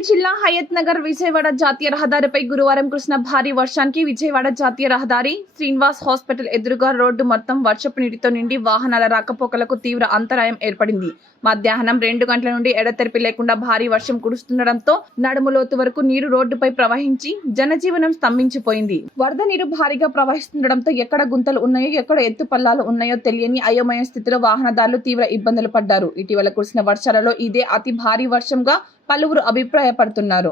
రంగారెడ్డి జిల్లా హయత్ నగర్ విజయవాడ జాతీయ రహదారిపై గురువారం కురిసిన భారీ వర్షానికి విజయవాడ జాతీయ రహదారి శ్రీనివాస్ హాస్పిటల్ ఎదురుగా రోడ్డు మొత్తం వర్షపు నీటితో నిండి వాహనాల రాకపోకలకు తీవ్ర అంతరాయం ఏర్పడింది. మధ్యాహ్నం 2 గంటల నుండి ఎడతెరిపి లేకుండా భారీ వర్షం కురుస్తుండటంతో నడుము లోతు వరకు నీరు రోడ్డుపై ప్రవహించి జనజీవనం స్తంభించిపోయింది. వరద నీరు భారీగా ప్రవహిస్తుండటంతో ఎక్కడ గుంతలు ఉన్నాయో ఎక్కడ ఎత్తు పల్లాలు ఉన్నాయో తెలియని అయోమయ స్థితిలో వాహనదారులు తీవ్ర ఇబ్బందులు పడ్డారు. ఇటీవల కురిసిన వర్షాలలో ఇదే అతి భారీ వర్షంగా పలువురు అభిప్రాయపడుతున్నారు.